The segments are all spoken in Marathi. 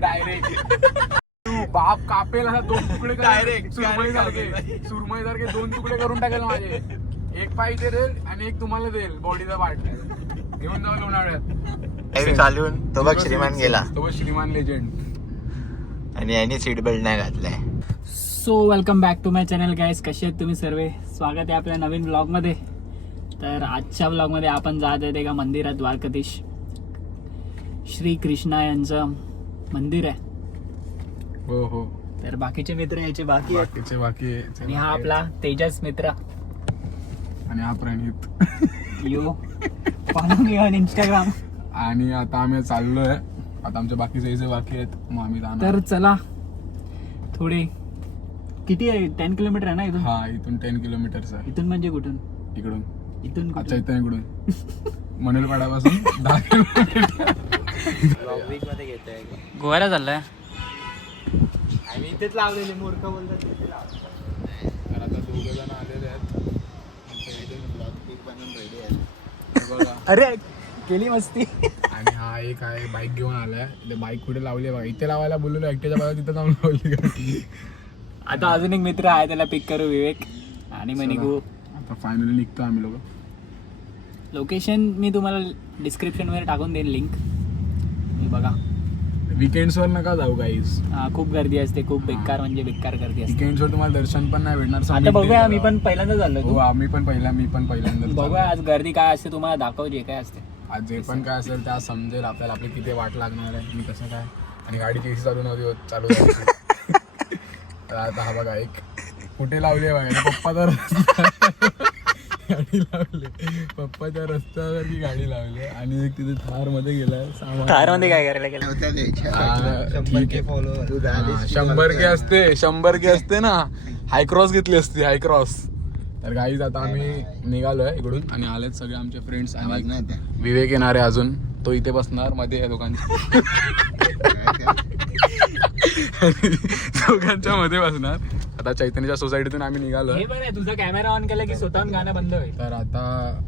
डायरेक्ट बाप कापेल असा 2 तुकडे डायरेक्ट सुरमई सारखे 2 तुकडे करून टाकेल माझे. एक पाय इथे देईल आणि एक तुम्हाला देईल बॉडीचा पार्ट घेऊन जाऊ लोणावळ्यात चालून तो बघ श्रीमान गेला. तो बघ श्रीमान लेजंड. आणि यांनी सीट बेल्ट नाही घातलाय. So welcome back to my channel guys. कसे आहेत तुम्ही सर्व? स्वागत आहे आपल्या नवीन ब्लॉगमध्ये. तर आजच्या ब्लॉगमध्ये आपण जात आहेत एका मंदिरात. द्वारकाधीश श्री कृष्णा यांचं मंदिर आहे. हो हो. तर बाकीचे मित्र याचे बाकी आहेत. आणि हा आपला तेजस मित्र आणि हा प्रणित यो पाहून घेऊन इंस्टाग्राम. आणि आता आम्ही चाललोय. आता आमच्या बाकीचे बाकी आहेत मग आम्ही जाणार. तर चला थोडे किती आहे 10 किलोमीटर आहे ना इथून? हा इथून 10 किलोमीटर्स आहे. इथून म्हणजे कुठून? इकडून इथून इकडून मनोलपाड्यापासून 10 किलोमीटर. गोव्याला चाललाय. आम्ही इथेच लावलेले मूर्ख बोलतात. तर आता 2 जण आलेले आहेत. बघा अरे केली मस्ती. आणि हा एक आहे बाईक घेऊन आलाय. बाईक कुठे लावली बघा. इथे लावायला बोललो एकट्याच्या बाजूला तिथं जाऊन लावली. आता अजून एक मित्र आहे त्याला पिक करू विवेक आणि मग निघू. आता फायनली निघतो आम्ही लोक. लोकेशन मी तुम्हाला डिस्क्रिप्शन मध्ये टाकून देईन लिंक. हे बघा वीकेंड्स वर नका जाऊ गाईज. खूप गर्दी असते. खूप बेकार म्हणजे बेकार गर्दी असते. वीकेंड्स वर तुम्हाला दर्शन पण नाही भेटणार. आता बघूया. मी पण पहिल्यांदा चाललो. हो मी पण पहिल्यांदा बघूया आज गर्दी काय असते. तुम्हाला दाखव जे काय असते. आज जे पण काय असेल त्या समजेल आपल्याला. आपली किती वाट लागणार आहे मी कसं काय. आणि गाडीची एसी चालू नव्हती होत चालू झाली. तर आता हा बघा एक कुठे लावली आहे बघा. पप्पाचा गाडी लावली. पप्पाच्या रस्त्यावर ती गाडी लावली. आणि एक तिथे थार मध्ये गेलाय. कार मध्ये काय करायला गेलं? 100 के असते ना. हायक्रॉस घेतली असती हायक्रॉस. तर गाईज आता आम्ही निघालोय इकडून. आणि आलेत सगळे आमचे फ्रेंड्स. आणि विवेक येणार आहे अजून. तो इथे बसणार मध्ये या दोघांच्या मध्ये बसणार. आता चैतन्यच्या सोसायटीतून आम्ही निघालो. हे बरं तुझा कॅमेरा ऑन केला की स्वतःहून गाणं बंद होईल. तर आता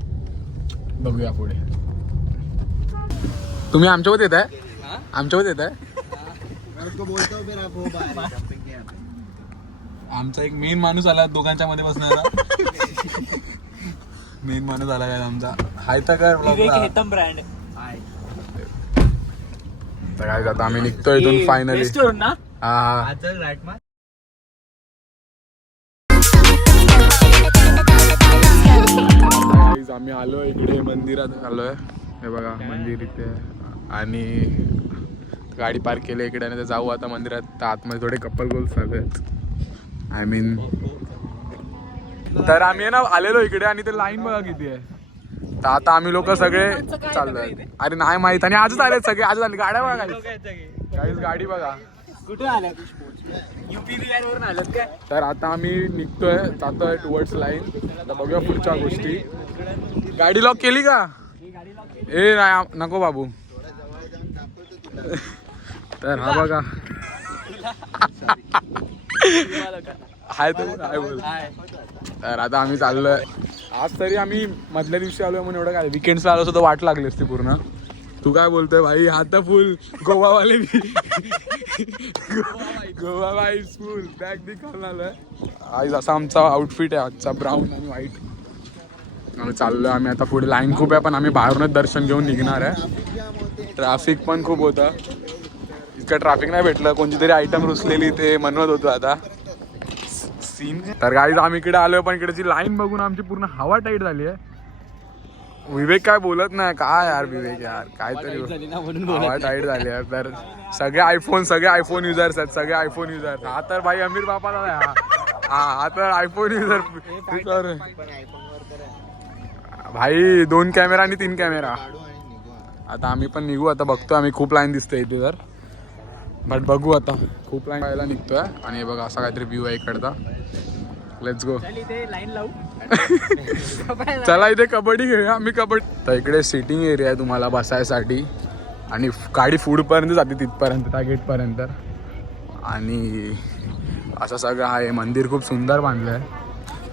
बघूया पुढे. तुम्ही आमच्यावर येत आहे? आमच्यावर येत आहे? आमचा एक मेन माणूस आला दोघांच्या मध्ये बसणारा. मेन माणूस आला काय आमचा. हाय तर काय ब्रँड. तर काय आता आम्ही निघतोय इथून फायनली. ना हा आम्ही आलो इकडे मंदिरात आलोय. हे बघा मंदिर इथे. आणि गाडी पार्क केली इकडे. आणि जाऊ आता मंदिरात. तर आतमध्ये थोडे कपल गोल्स चालू आहेत. आय मीन तर आम्ही ना आलेलो इकडे. आणि ते लाईन बघा किती आहे. तर आता आम्ही लोक सगळे चाललोय. अरे नाही माहित. आणि आजच आले सगळे. आजच आले. गाड्या बघा काहीच गाडी बघा. कुठे आल्या? UP बिहार वरून आलं काय? तर आता आम्ही निघतोय जातोय टुवर्ड्स लाईन. आता बघूया पुढच्या गोष्टी. गाडी लॉक केली का? ए नाही नको बाबू. तर हा बघा हाय तो काय बोल. तर आता आम्ही चाललोय. आज तरी आम्ही मधल्या दिवशी आलोय म्हणून एवढं काय. विकेंड्सला आलो तर वाट लागली असती पूर्ण. तू काय बोलतोय भाई? हात फुल गोवावाले. गोवा वाईट फुल बॅग दिखाऊन आलोय. आज असा आमचा आउटफिट आहे आजचा. ब्राऊन आणि व्हाईट. आम्ही चाललोय. आम्ही आता पुढे लाईन खूप आहे. पण आम्ही बाहेरूनच दर्शन घेऊन निघणार आहे. ट्रॅफिक पण खूप होतं. इतकं ट्रॅफिक नाही भेटलं. कोणती तरी आयटम रुसलेली ते म्हणत होतो आता सीन. तर गाडीत आम्ही इकडे आलोय. पण इकडेची लाईन बघून आमची पूर्ण हवा टाईट झाली आहे. विवेक काय बोलत नाही. काय यार विवेक यार काहीतरी हवा टाईट झाली आहे. तर सगळे आयफोन युजर्स आहेत. सगळे आयफोन युजर्स. हा तर भाई अमीर बापाला आहे. हा तर आयफोन युजर भाई. 2 कॅमेरा आणि 3 कॅमेरा. आता आम्ही पण निघू. आता बघतो आम्ही. खूप लाईन दिसते इथे तर. बट बघू आता. खूप लाईन व्हायला निघतोय. आणि बघा असा काहीतरी व्ह्यू आहे इकडचा. Let's go. लाईन लावू. चला इथे कबड्डी खेळूया. आम्ही कबड्डी. तर इकडे सिटिंग एरिया आहे तुम्हाला बसायसाठी. आणि गाडी फूडपर्यंत जाते तिथपर्यंत त्या गेटपर्यंत. आणि असं सगळं आहे. मंदिर खूप सुंदर बांधलं आहे.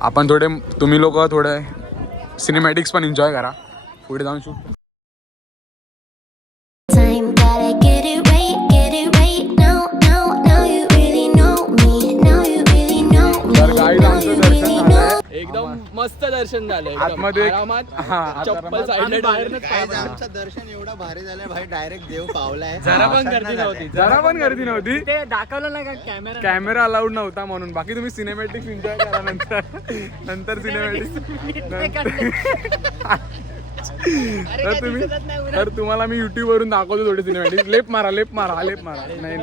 आपण तुम्ही लोक थोडे सिनेमॅटिक्स पण एन्जॉय करा. पुढे जाऊन शूट. मस्त दर्शन झालं एकदम. आतमध्ये आरामात हा चप्पल साईडला बाहेरनंच ठेवली. आमचं दर्शन एवढं भारी झालंय भाई, डायरेक्ट देव पावलाय. जरा पण गर्दी नव्हती. जरा पण गर्दी नव्हती. ते दाखवलं ना का कॅमेरा कॅमेरा अलाउड नव्हता म्हणून. बाकी तुम्ही सिनेमॅटिक्स एन्जॉय करा नंतर सिनेमॅटिक्स तर तुम्हाला मी युट्यूब वरून दाखवतो थोडी सिनेमॅटिक्स. लेप मारा नाही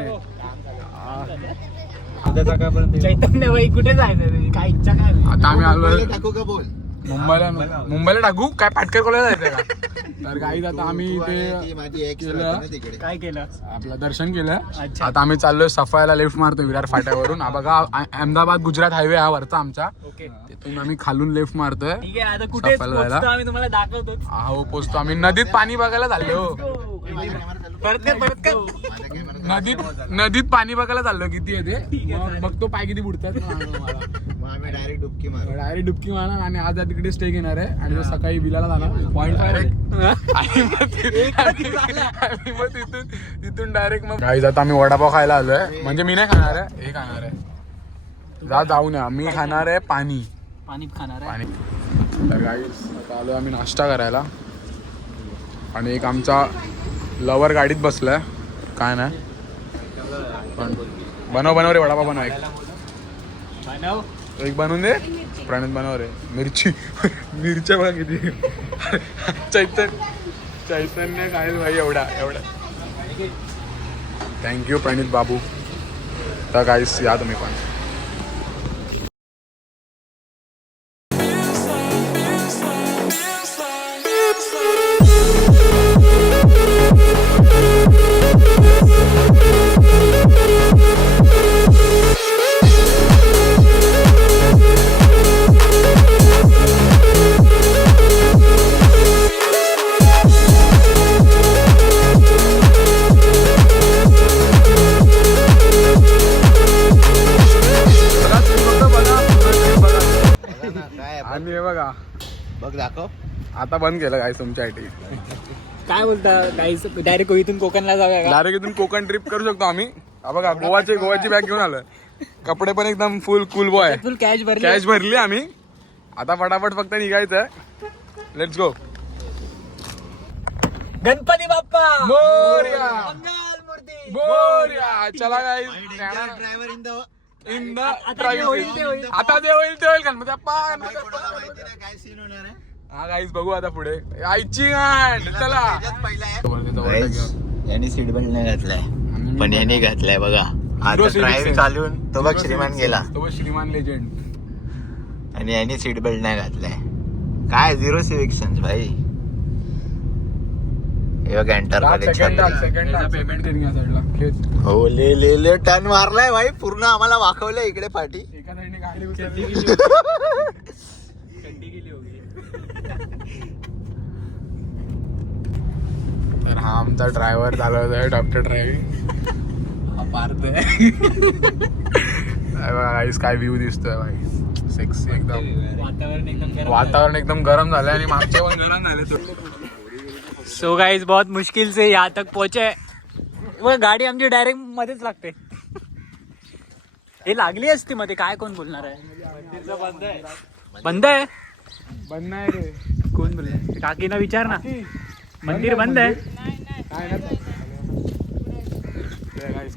चैतन्य बाई कुठे जायचं रे? काय इच्छा काय आता आम्ही आलो टाकू का बोल? मुंबईला टाकू काय पाटकर कॉलेज जायचं का? तर काही आता आम्ही ती इथे माझी ex केलं. राहते ना तिकडे. काय केलं? आपलं दर्शन केलं. अच्छा. आता आम्ही चाललोय सफायला लेफ्ट मारतोय विरार फाट्यावरून. हा बघा अहमदाबाद गुजरात हायवे हा वरचा आमचा. ओके तिथून आम्ही खालून लेफ्ट मारतोय. ठीक आहे. आता कुठे सफायला जायला. पोहोचतो आम्ही तुम्हाला दाखवतो. हो पोचतो आम्ही. नदीत पाणी बघायला चाललो. परत कर. माझा camera नदीत पाणी बघायला चाललो किती येते. मग बघतो पाय किती बुडतात. मग आम्ही डायरेक्ट डुबकी मारू. डायरेक्ट डुबकी मारणार आणि आज तिकडे स्टे घेणार आहे आणि मग सकाळी बिलाला जाणार. पॉईंट मग तिथून डायरेक्ट मग गाईज आता आम्ही वडापाव खायला आलोय. म्हणजे मी नाही खाणार आहे, हे खाणार आहे. जाऊन या. मी खाणार आहे पाणी खाणार आहे. पाणी. तर गाईज आता आलो आम्ही नाश्ता करायला आणि एक आमचा लवर गाडीत बसलाय. काय नाही पण बनव रे वडापाव बनव. एक बनवून दे. प्रणित बनव रे. मिरच्या बघा किती. चैतन्य काय भाई एवढा थँक्यू प्रणित बाबू. तर गाईस या तुम्ही पण. आणि हे बघा बघ दाखव. आता बंद केलं गाईस तुमच्यासाठी. काय बोलता गाईस? डायरेक्ट इथून कोकणला जाऊया का? डायरेक्ट इथून कोकण ट्रिप करू शकतो आम्ही. हा बघा गोवाची बॅग घेऊन आलोय. कपडे पण एकदम full cool boy. Full cash भरली. कॅश भरली आम्ही. आता फटाफट फक्त निघायचंय. Let's go. गणपती बाप्पा मोरया. मूर्ती. मोरया. चला गाईस. ड्रायव्हर इन द आता जे होईल ते होईल. आता जे होईल ते होईल. गणपती बाप्पा. कोणाला माहिती नाही काय सीन होणार आहे. हा गाईस बघू आता पुढे. आईची गांड. चला त्याच्यात पहिला आहे. यांनी सीट बेल्ट नाही घातलाय पण यांनी घातलाय बघा. आता ड्राईव्ह चालून तो बघ श्रीमान गेला तो श्रीमान लेजंड. आणि यांनी सीट बेल्ट नाही घातलाय. काय 0 सिव्हिक सेन्स भाई. हे बघ एंटर सेकंड पेमेंट देईन या साईडला. खेच हो ले टर्न मारलाय भाई. पूर्ण आम्हाला वाकवलंय इकडे पाठी. एका साईडने गाडी उचलली. तर हा आमचा ड्रायव्हर चालवत आहे. Doctor driving. हा पारतोय. गाईस काय व्ह्यू दिसतोय भाई. सेक्सी एकदम. वातावरण एकदम गरम झालंय आणि मागच्या पण गरम झाले. सो गाइस बहुत मुश्किल से यहाँ तक पहुंचे. वो गाडी आमची डायरेक्ट मध्येच लागते. हे लागली असती मध्ये. काय कोण बोलणार आहे? बंद आहे. बंद नाही रे. कोण बोलणार? काकीना विचार ना. मंदिर बंद आहे.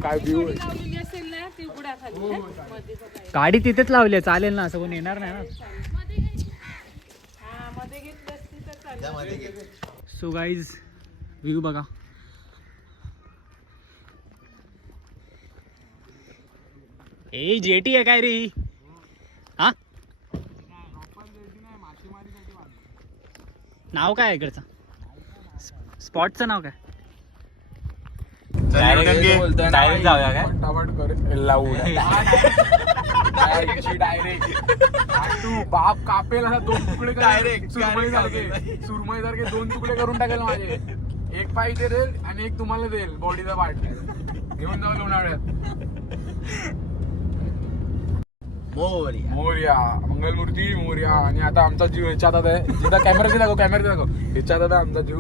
काय व्ह्यू आहे. गाडी तिथेच लावली आहे. चालेल ना? असं कोण येणार नाही ना. सो गाईज व्ह्यू बघा. ए जेटी आहे काय रे? हा नाव काय आहे इकडचं? स्पॉटचं नाव काय? डायरेक्ट जाऊया काय? फटाफट कर लावू. तू बाप कापेल असा 2 तुकडे डायरेक्ट सुरमई सारखे 2 तुकडे करून टाकेल माझे. एक पाय इथे देईल आणि एक तुम्हाला देईल बॉडीचा पार्ट. घेऊन जाऊ लोणावळ्यात. मोरया मंगलमूर्ती मोरया. आणि आता आमचा जीव ह्याच्यात आहे. जिथं कॅमेरा दाखव ह्याच्यात आता आमचा जीव.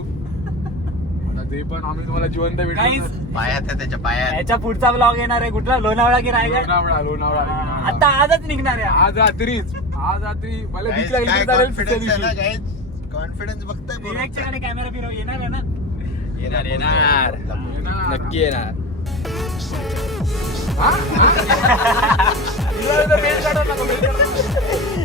आता ते पण आम्ही तुम्हाला जिवंत भेटू. पायात आहे त्याच्या पायात. याच्या पुढचा ब्लॉग येणार आहे कुठला? लोणावळा की रायगड? लोणावळा. आता आजच निघणार आहे. आज रात्रीच आज रात्री मला भीक लागली तर कॉन्फिडन्स बघताय विवेकच्याकडे कॅमेरा फिरव येणार आहे ना. येणार नक्की येणार. हा? हा? तुला इथं mail काढू नका, mail काढू नका.